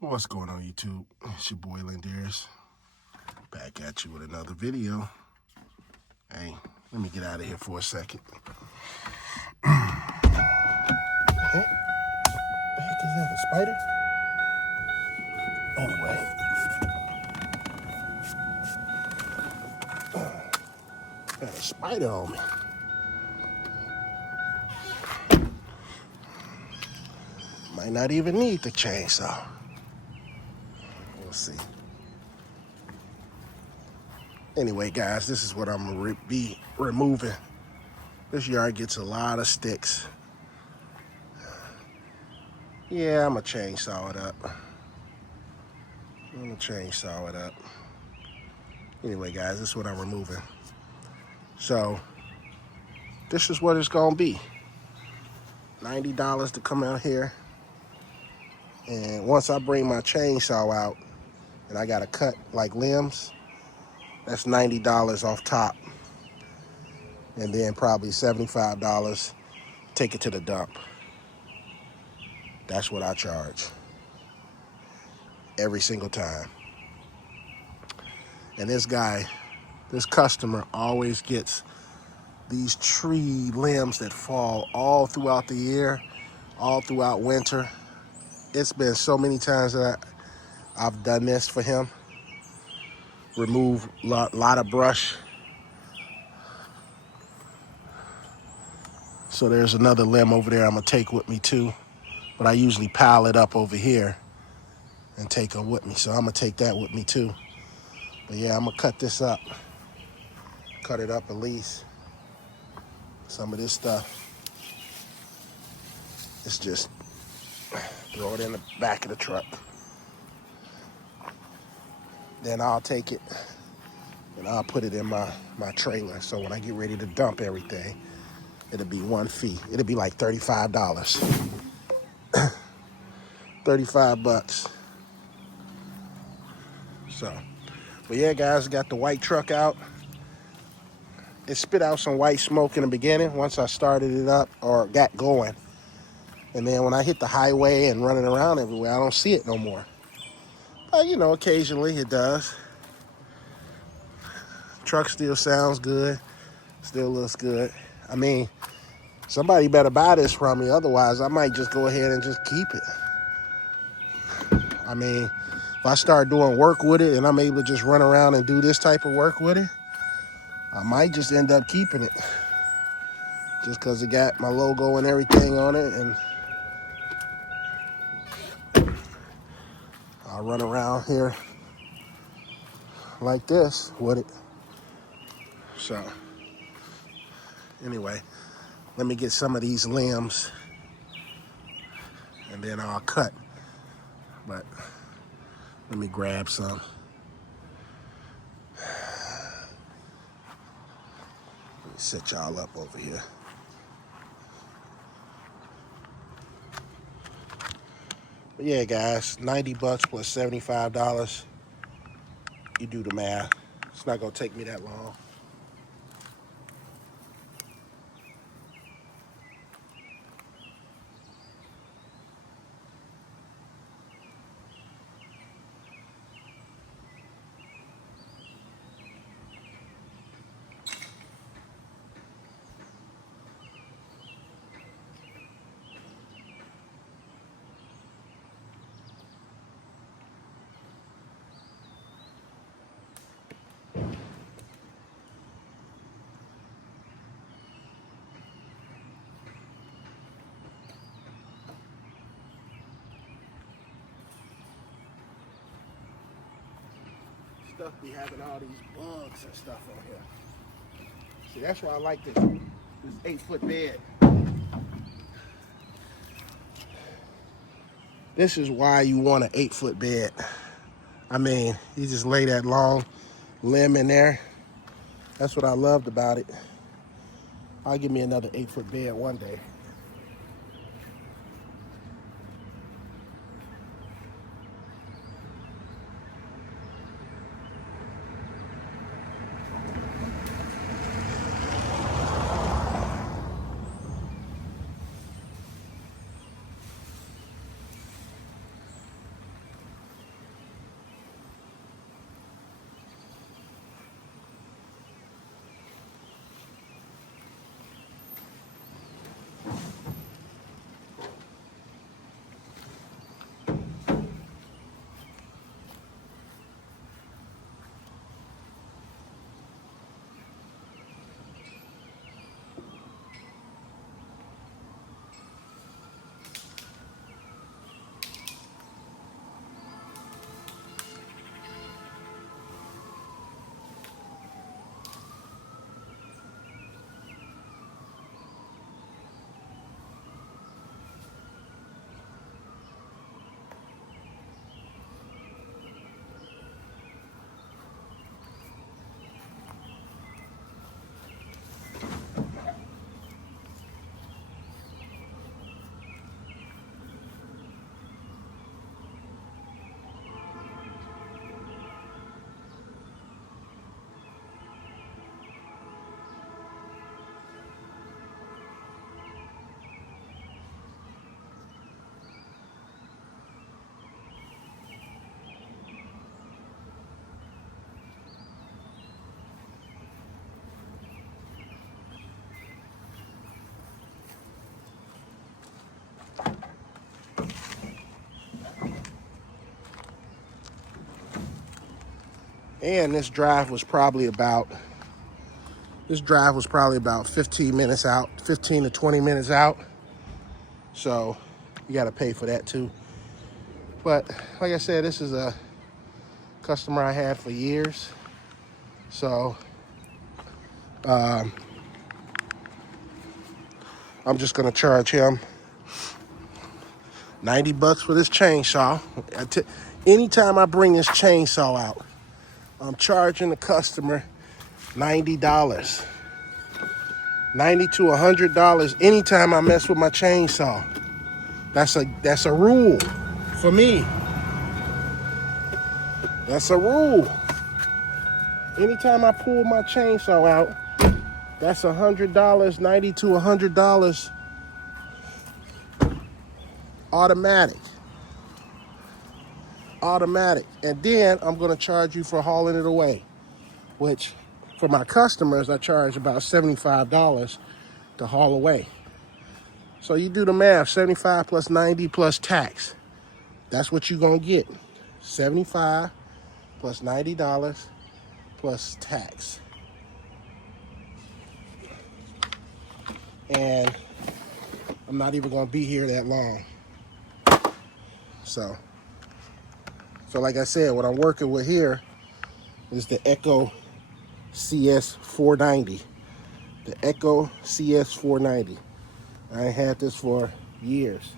What's going on, YouTube? It's your boy Lendaris, back at you with another video. Hey, let me get out of here for a second. What the heck is that, a spider? Anyway, got a spider on me. Might not even need the chainsaw. We'll see. Anyway, guys, this is what I'm gonna be removing. This yard gets a lot of sticks. Yeah, I'm gonna chainsaw it up. Anyway, guys, this is what I'm removing. So, this is what it's gonna be. $90 to come out here. And once I bring my chainsaw out and I gotta cut like limbs, that's $90 off top. And then probably $75, take it to the dump. That's what I charge every single time. And this customer always gets these tree limbs that fall all throughout the year, all throughout winter. It's been so many times that I've done this for him. Remove a lot of brush. So there's another limb over there I'm gonna take with me too. But I usually pile it up over here and take it with me. So I'm gonna take that with me too. But yeah, I'm gonna cut this up. Cut it up at least. Some of this stuff, it's just throw it in the back of the truck. Then I'll take it and I'll put it in my trailer. So when I get ready to dump everything, it'll be one fee. It'll be like $35. 35 bucks. So, but yeah, guys, got the white truck out. It spit out some white smoke in the beginning once I started it up or got going. And then when I hit the highway and running around everywhere, I don't see it no more. But, you know, occasionally it does. Truck still sounds good. Still looks good. I mean, somebody better buy this from me. Otherwise, I might just go ahead and just keep it. I mean, if I start doing work with it and I'm able to just run around and do this type of work with it, I might just end up keeping it. Just because it got my logo and everything on it, and I'll run around here like this with it. So, anyway, let me get some of these limbs and then I'll cut. But let me grab some. Let me set y'all up over here. But yeah, guys, 90 bucks plus $75. You do the math. It's not gonna take me that long. Stuff be having all these bugs and stuff on here. See, that's why I like this 8-foot bed. This is why you want an 8-foot bed. I mean, you just lay that long limb in there. That's what I loved about it. I'll give me another 8-foot bed one day. And this drive was probably about 15 minutes out, 15 to 20 minutes out. So you got to pay for that too. But like I said, this is a customer I had for years. So I'm just gonna charge him $90 for this chainsaw. Anytime I bring this chainsaw out, I'm charging the customer $90, $90 to $100 anytime I mess with my chainsaw. That's a rule for me. That's a rule. Anytime I pull my chainsaw out, that's $100, $90 to $100 automatic. And then I'm gonna charge you for hauling it away, which for my customers, I charge about $75 to haul away. So you do the math, 75 plus 90 plus tax. That's what you're gonna get. 75 plus $90 plus tax. And I'm not even gonna be here that long. So like I said, what I'm working with here is the Echo CS490. The Echo CS490. I ain't had this for years.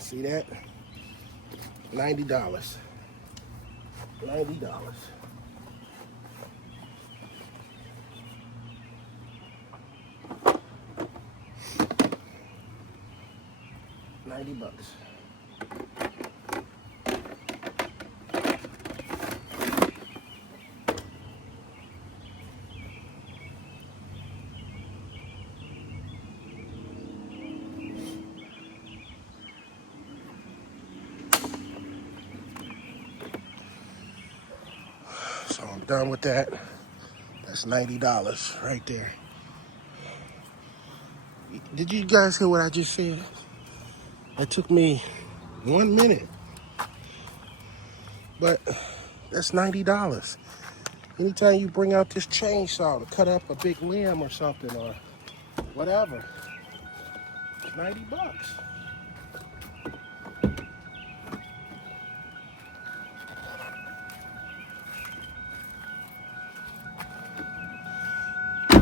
See that? $90. $90. $90. So I'm done with that. That's $90 right there. Did you guys hear what I just said? It took me 1 minute. But that's $90. Anytime you bring out this chainsaw to cut up a big limb or something or whatever, it's $90.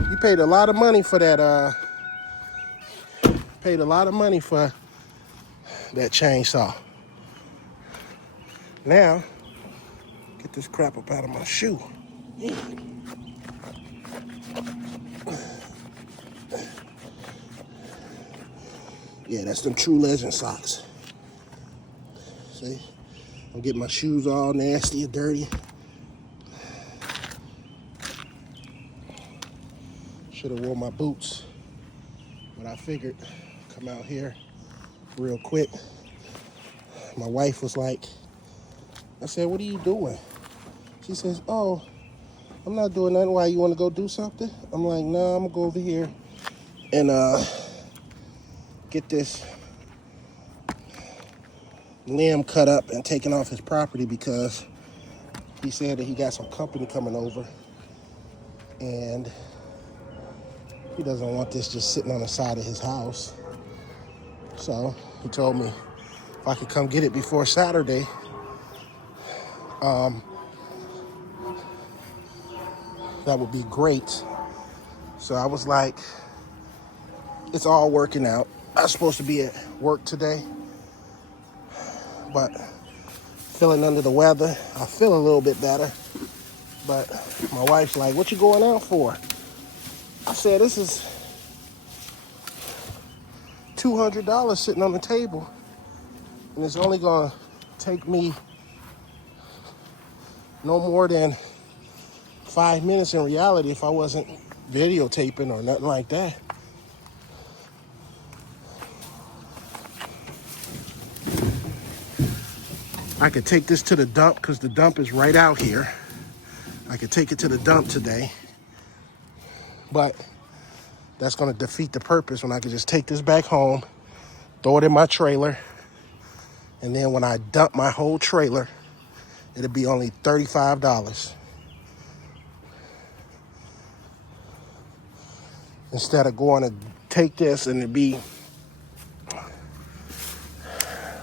You paid a lot of money for that, paid a lot of money for that chainsaw. Now, get this crap up out of my shoe. Yeah, that's them True Legend socks. See? I'm getting my shoes all nasty and dirty. Should have worn my boots. But I figured come out here real quick. My wife was like, I said, what are you doing? She says, oh, I'm not doing nothing. Why, you want to go do something? I'm like, nah, I'm going to go over here and get this limb cut up and taken off his property because he said that he got some company coming over and he doesn't want this just sitting on the side of his house. So he told me if I could come get it before Saturday, that would be great. So I was like, it's all working out. I was supposed to be at work today, but feeling under the weather. I feel a little bit better, but my wife's like, what you going out for? I said, this is $200 sitting on the table, and it's only gonna take me no more than 5 minutes in reality if I wasn't videotaping or nothing like that. I could take this to the dump because the dump is right out here. I could take it to the dump today, but that's gonna defeat the purpose when I could just take this back home, throw it in my trailer, and then when I dump my whole trailer, it'll be only $35. Instead of going to take this and it'd be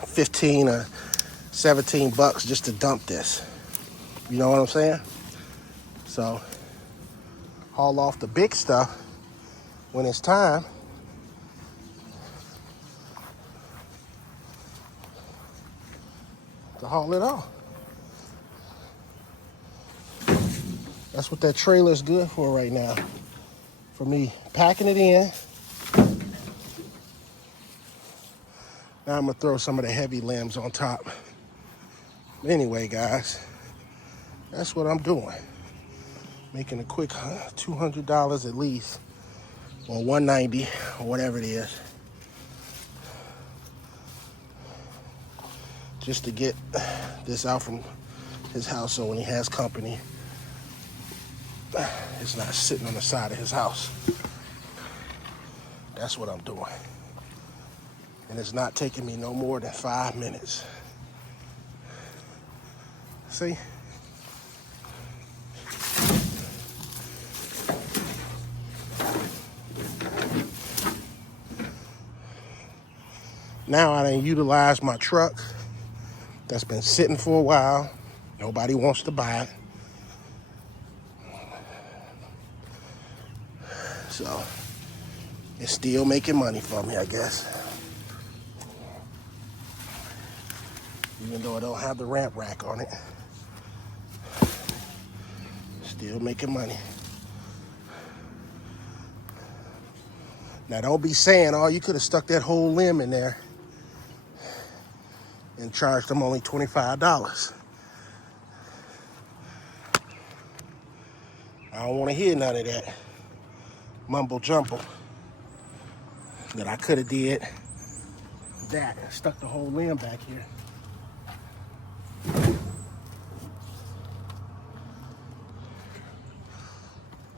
15 or 17 bucks just to dump this. You know what I'm saying? So haul off the big stuff when it's time. To haul it off. That's what that trailer is good for right now. For me packing it in. Now I'm gonna throw some of the heavy limbs on top. Anyway, guys, that's what I'm doing. Making a quick $200 at least, or $190, or whatever it is, just to get this out from his house so when he has company, it's not sitting on the side of his house. That's what I'm doing. And it's not taking me no more than 5 minutes. See? Now I done utilized my truck that's been sitting for a while. Nobody wants to buy it. So it's still making money for me, I guess. Even though I don't have the ramp rack on it. Still making money. Now don't be saying, oh, you could have stuck that whole limb in there and charged them only $25. I don't want to hear none of that mumbo jumbo that I could have did that and stuck the whole limb back here.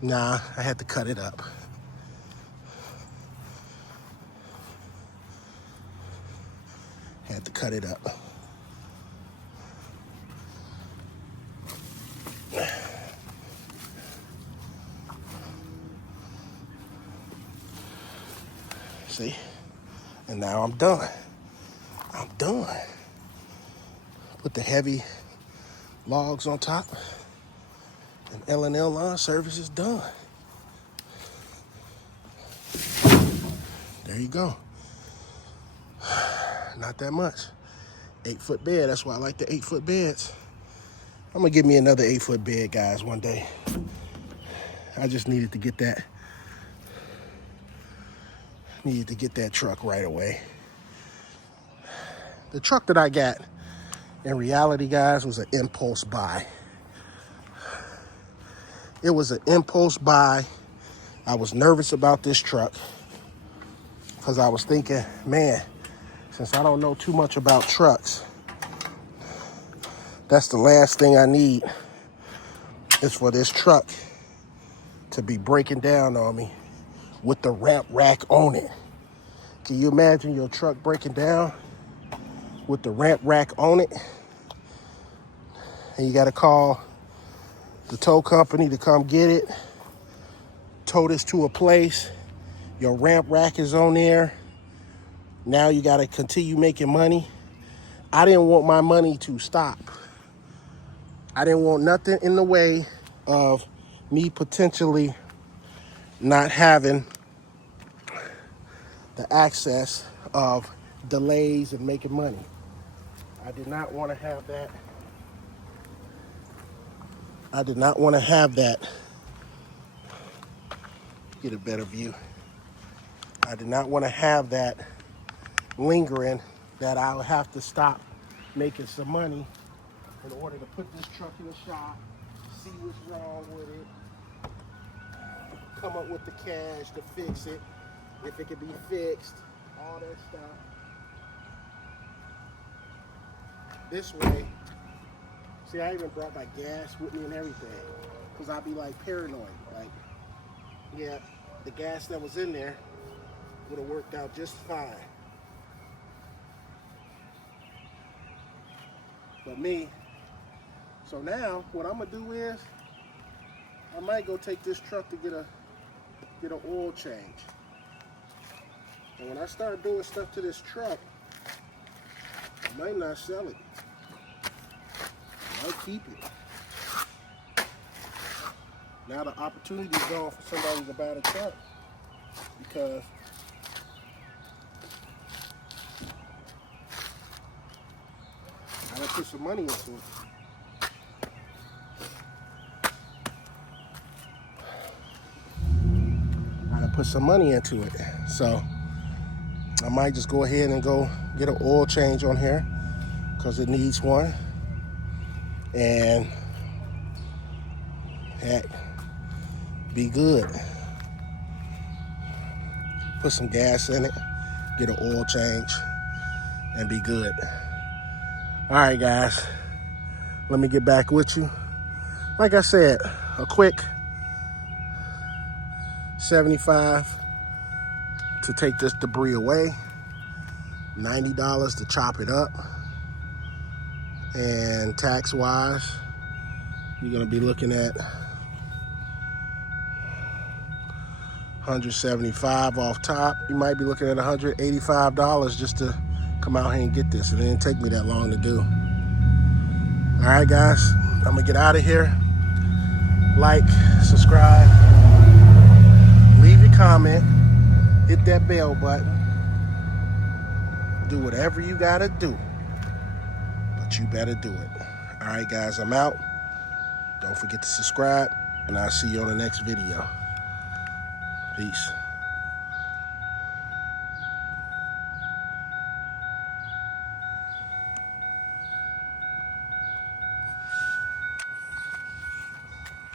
Nah, I had to cut it up. Had to cut it up. See? And now I'm done. I'm done. Put the heavy logs on top. And L&L Lawn Service is done. There you go. Not that much. 8-foot bed. That's why I like the 8-foot beds. I'm gonna get me another 8-foot bed, guys, one day. I just needed to get that. Needed to get that truck right away. The truck that I got, in reality, guys, was an impulse buy. It was an impulse buy. I was nervous about this truck because I was thinking, man, since I don't know too much about trucks, that's the last thing I need is for this truck to be breaking down on me with the ramp rack on it. Can you imagine your truck breaking down with the ramp rack on it? And you got to call the tow company to come get it, tow this to a place. Your ramp rack is on there. Now you got to continue making money. I didn't want my money to stop. I didn't want nothing in the way of me potentially not having the access of delays and making money. I did not want to have that. I did not want to have that. Get a better view. I did not want to have that lingering, that I'll have to stop making some money in order to put this truck in the shop, see what's wrong with it, come up with the cash to fix it, if it can be fixed, all that stuff. This way, see, I even brought my gas with me and everything, because I'd be like paranoid, like, yeah, the gas that was in there would have worked out just fine. But me, so now what I'm gonna do is I might go take this truck to get an oil change. And when I start doing stuff to this truck, I might not sell it. I might keep it. Now the opportunity's gone for somebody to buy the truck because I done put some money into it. I done put some money into it. So I might just go ahead and go get an oil change on here because it needs one. And heck, be good. Put some gas in it, get an oil change, and be good. All right, guys, let me get back with you. Like I said, a quick 75 to take this debris away, $90 to chop it up, and tax-wise, you're gonna be looking at $175 off top. You might be looking at $185 just to come out here and get this. It didn't take me that long to do. All right, guys, I'm gonna get out of here. Like, subscribe, leave your comment, hit that bell button. Do whatever you gotta do, but you better do it. All right, guys, I'm out. Don't forget to subscribe, and I'll see you on the next video. Peace.